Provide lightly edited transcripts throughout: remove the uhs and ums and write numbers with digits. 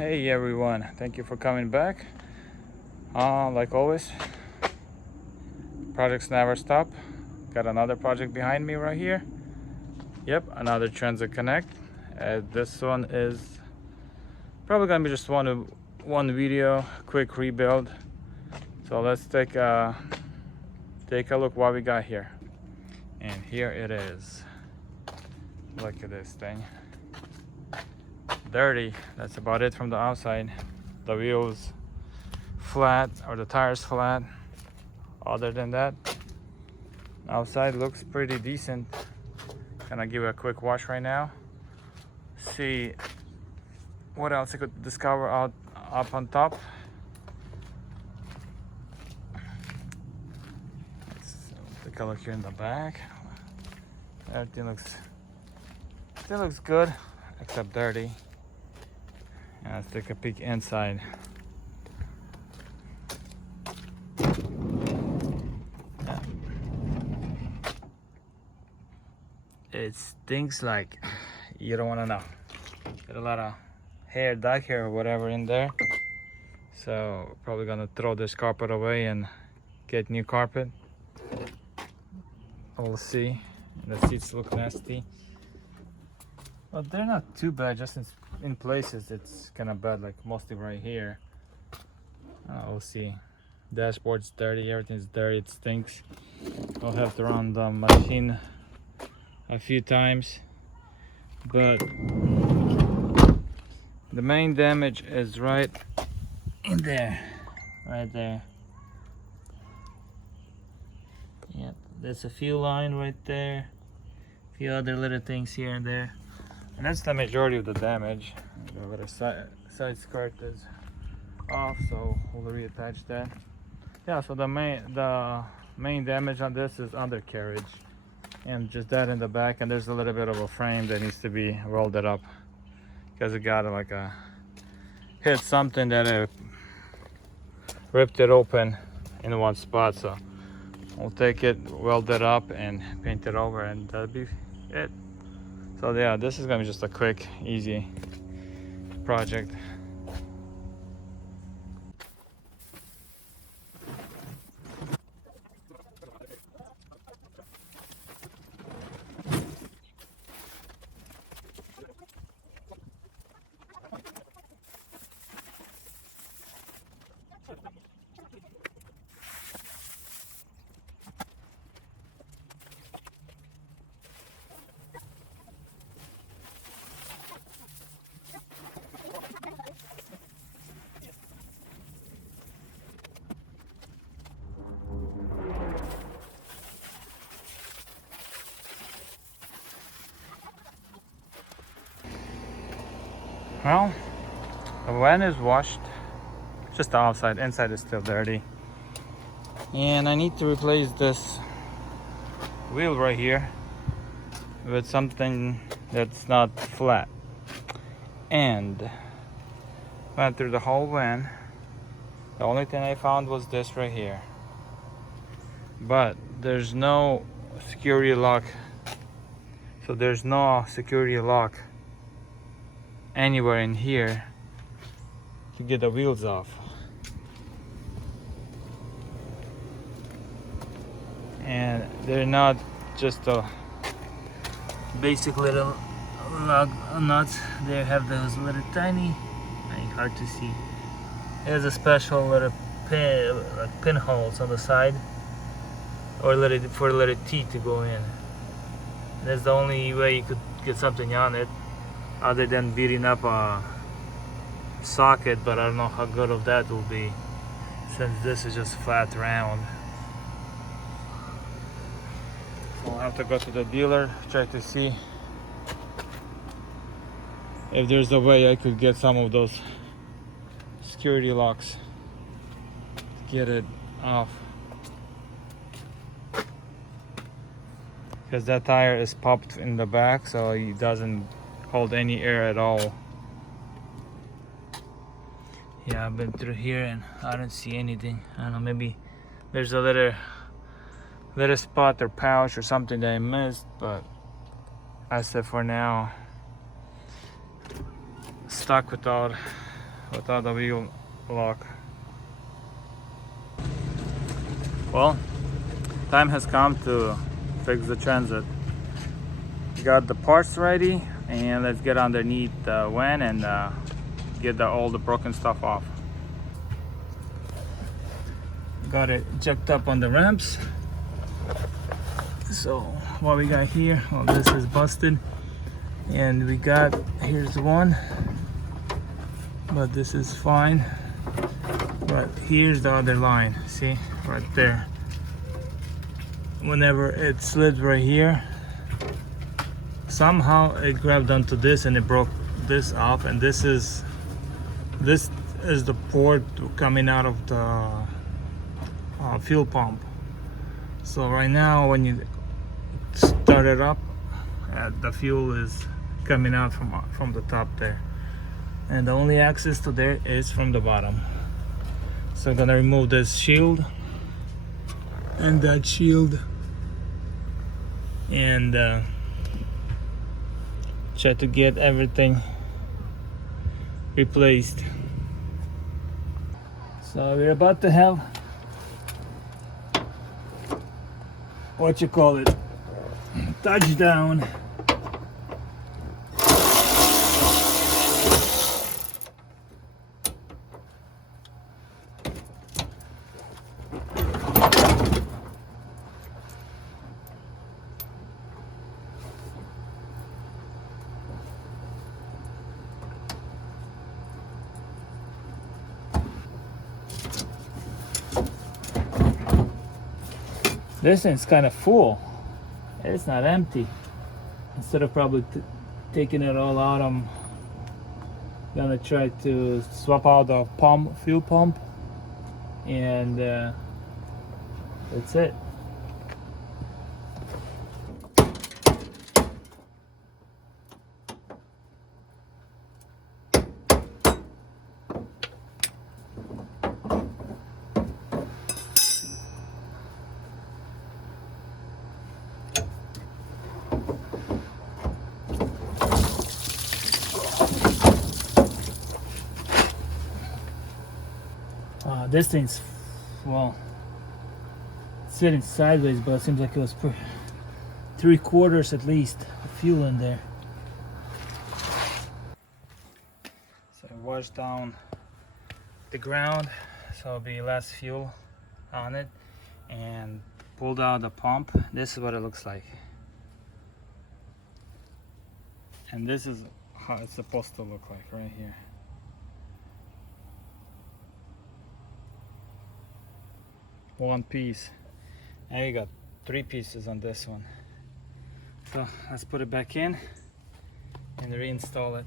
Hey everyone, thank you for coming back. Like always, projects never stop. Got another project behind me right here. Yep, another transit connect. This one is probably gonna be just one video, quick rebuild. So let's take a look what we got here. And here it is. Look at this thing. Dirty. That's about it from the outside. The wheels flat, or the tires flat. Other than that, outside looks pretty decent. Gonna give it a quick wash right now. See what else I could discover up on top. Let's take a look here in the back. Everything still looks good, except dirty. And let's take a peek inside. It stinks like you don't want to know. Got a lot of hair, dog hair or whatever in there. So probably gonna throw this carpet away and get new carpet. We'll see. The seats look nasty, but they're not too bad. Just in places it's kind of bad, like mostly right here. We'll see. Dashboard's dirty, everything's dirty, it stinks. I'll have to run the machine a few times, but the main damage is right in there, right there. Yep, there's a fuel line right there, a few other little things here and there, and that's the majority of the damage. The little side skirt is off, so we'll reattach that. Yeah, so the main damage on this is undercarriage, and just that in the back, and there's a little bit of a frame that needs to be welded up because it got like hit something that ripped it open in one spot. So we'll take it, weld it up, and paint it over, and that'll be it. So yeah, this is gonna be just a quick, easy project. Well, the van is washed, just the outside. Inside is still dirty, and I need to replace this wheel right here with something that's not flat. And went through the whole van. The only thing I found was this right here, but there's no security lock. So there's no security lock anywhere in here to get the wheels off. And they're not just a basic little lug nuts. They have those little tiny, hard to see. There's a special little pinholes on the side, or for little teeth to go in. That's the only way you could get something on it, other than beating up a socket, but I don't know how good of that will be since this is just flat round. So I'll have to go to the dealer, try to see if there's a way I could get some of those security locks to get it off, because that tire is popped in the back, so it doesn't hold any air at all. Yeah, I've been through here and I don't see anything. I don't know, maybe there's a little spot or pouch or something that I missed, but I said for now stuck without without the wheel lock. Well, time has come to fix the transit. Got the parts ready, and let's get underneath the van and get all the broken stuff off. Got it jacked up on the ramps. So what we got here, well, this is busted, and we got, here's one, but this is fine. But here's the other line, see, right there. Whenever it slid right here, somehow it grabbed onto this and it broke this off, and this is the port coming out of the fuel pump. So right now when you start it up, the fuel is coming out from the top there, and the only access to there is from the bottom. So I'm gonna remove this shield and that shield and try to get everything replaced. So we're about to have, what you call it, touchdown. This thing's kind of full. It's not empty. Instead of probably taking it all out, I'm gonna try to swap out the fuel pump, and that's it. This thing's, well, sitting sideways, but it seems like it was 3/4 at least of fuel in there. So I washed down the ground, so it'll be less fuel on it, and pulled out the pump. This is what it looks like, and this is how it's supposed to look like right here. One piece, and you got 3 pieces on this one. So let's put it back in and reinstall it.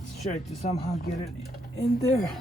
Let's try to somehow get it in there.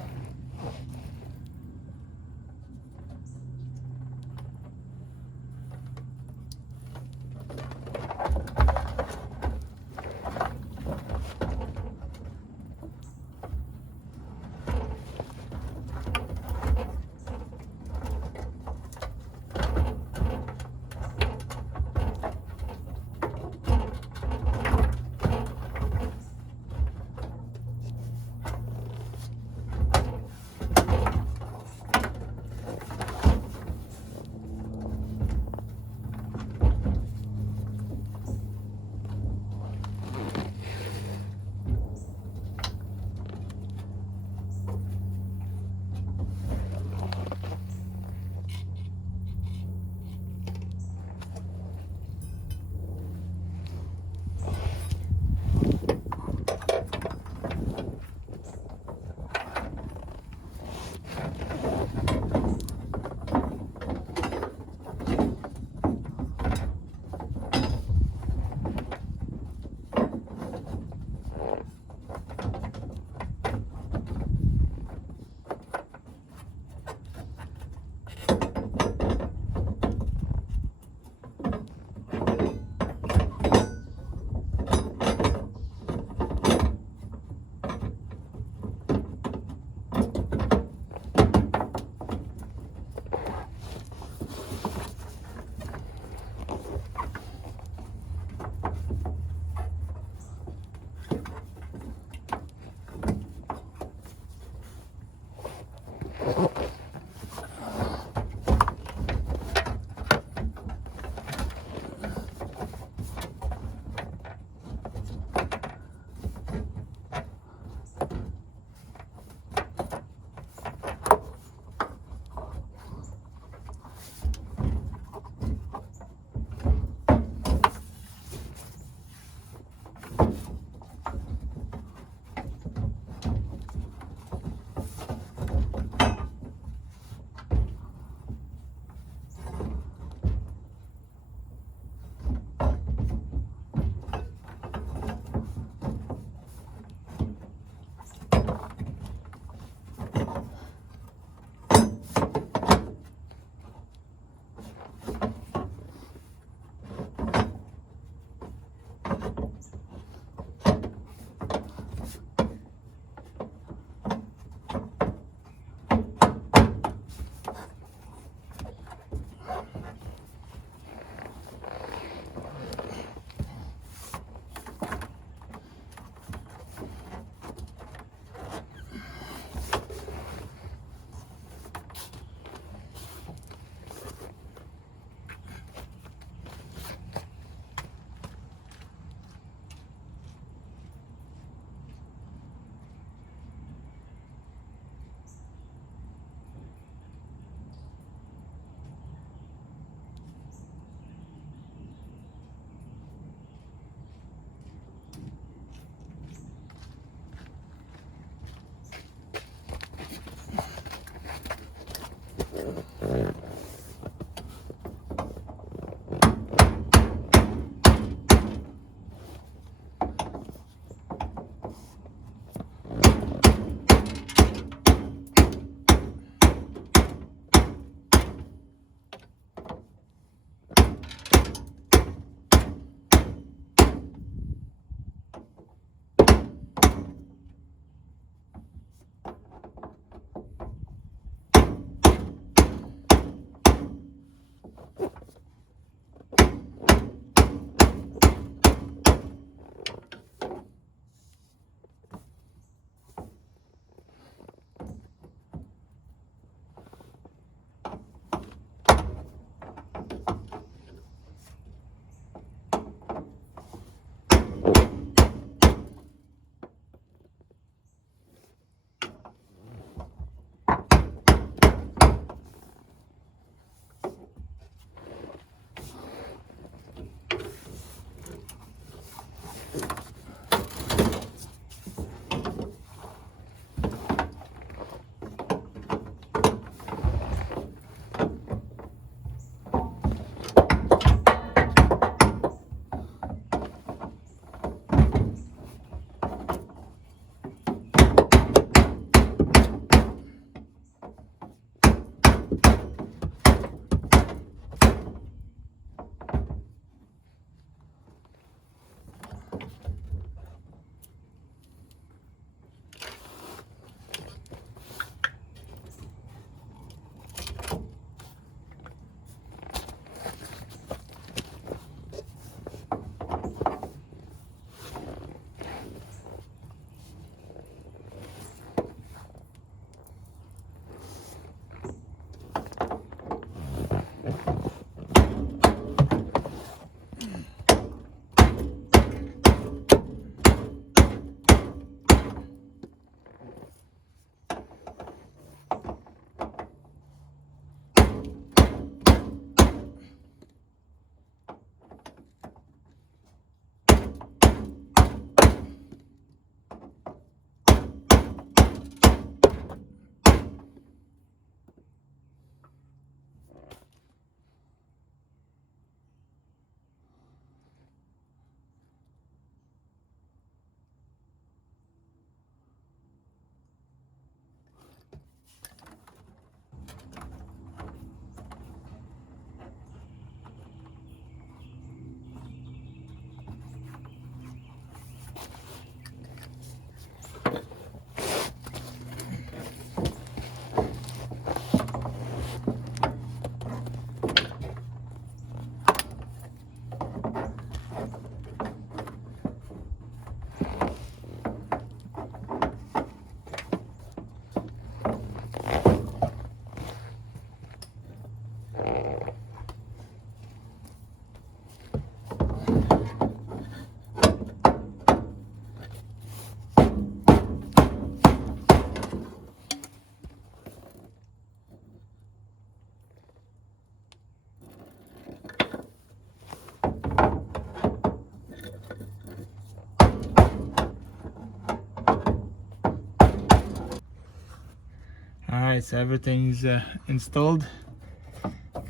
Alright, so everything's installed.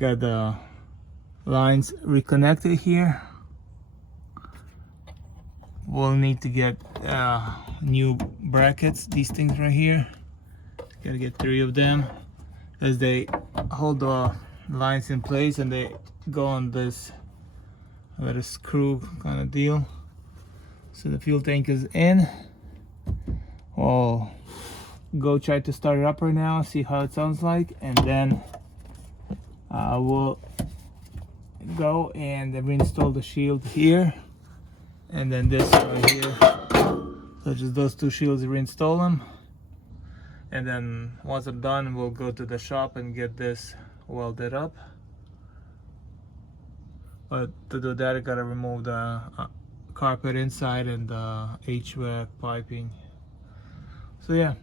Got the lines reconnected here. We'll need to get new brackets, these things right here. Gotta get 3 of them, as they hold the lines in place and they go on this little screw kind of deal. So the fuel tank is in. We'll go try to start it up right now, see how it sounds like, and then we'll go and reinstall the shield here, and then this right here. So just those 2 shields, reinstall them, and then once I'm done, we'll go to the shop and get this welded up. But to do that, I gotta remove the carpet inside and the HVAC piping. So yeah,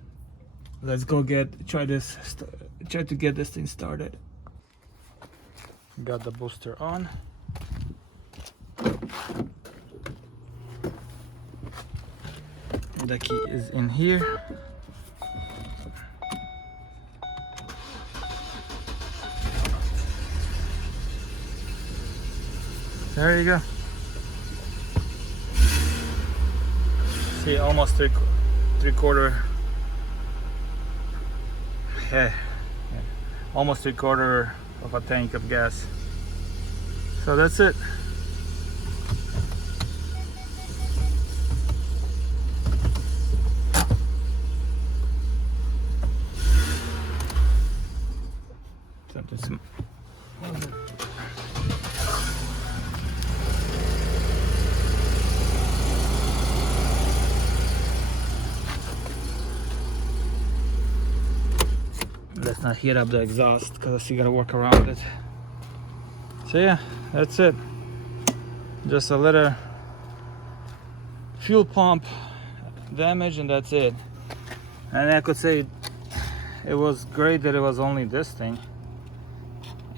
let's go try to get this thing started. Got the booster on. The key is in here. There you go. See, almost three-quarter. Yeah, almost 3/4 of a tank of gas. So that's it. Something let's not heat up the exhaust because I still gotta work around it. So yeah, that's it. Just a little fuel pump damage and that's it. And I could say it was great that it was only this thing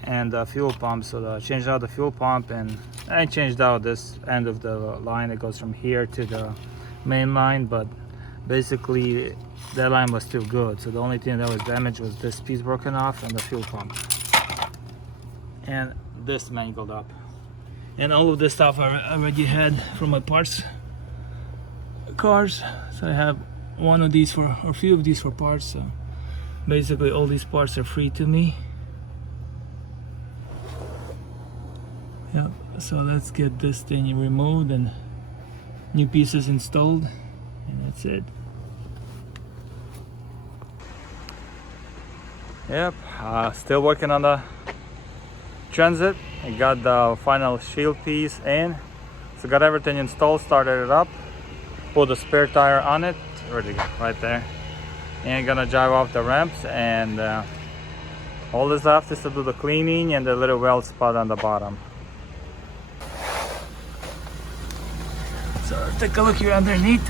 and the fuel pump. So I changed out the fuel pump and I changed out this end of the line. It goes from here to the main line, but basically that line was still good. So the only thing that was damaged was this piece broken off and the fuel pump. And this mangled up. And all of this stuff I already had from my parts cars. So I have one of these or a few of these for parts. So basically all these parts are free to me. Yep, so let's get this thing removed and new pieces installed, and that's it. Yep, still working on the Transit. I got the final shield piece in, so got everything installed, started it up, put the spare tire on it, where'd it go? Right there, and gonna drive off the ramps, and all that's left is to do the cleaning and the little weld spot on the bottom. So take a look here underneath.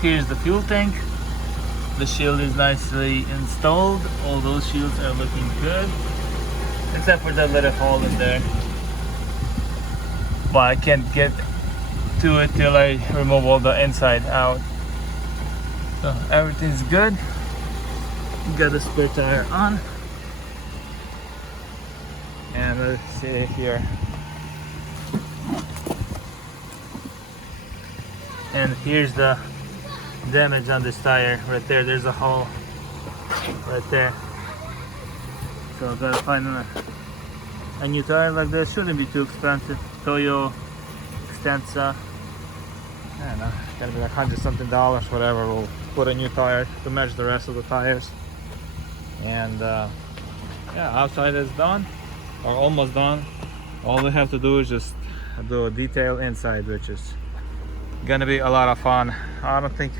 Here's the fuel tank. The shield is nicely installed. All those shields are looking good, except for that little hole in there. But I can't get to it till I remove all the inside out. So everything's good. Got the spare tire on. And let's see here. And here's the damage on this tire right there. There's a hole right there. So I gotta find a new tire like this. Shouldn't be too expensive. Toyo Extensa. I don't know, gotta be like $100-something, whatever. We'll put a new tire to match the rest of the tires. And yeah, outside is done, or almost done. All we have to do is just do a detail inside, which is gonna be a lot of fun. I don't think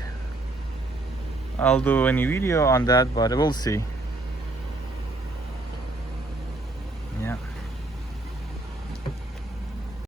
I'll do any video on that, but we'll see.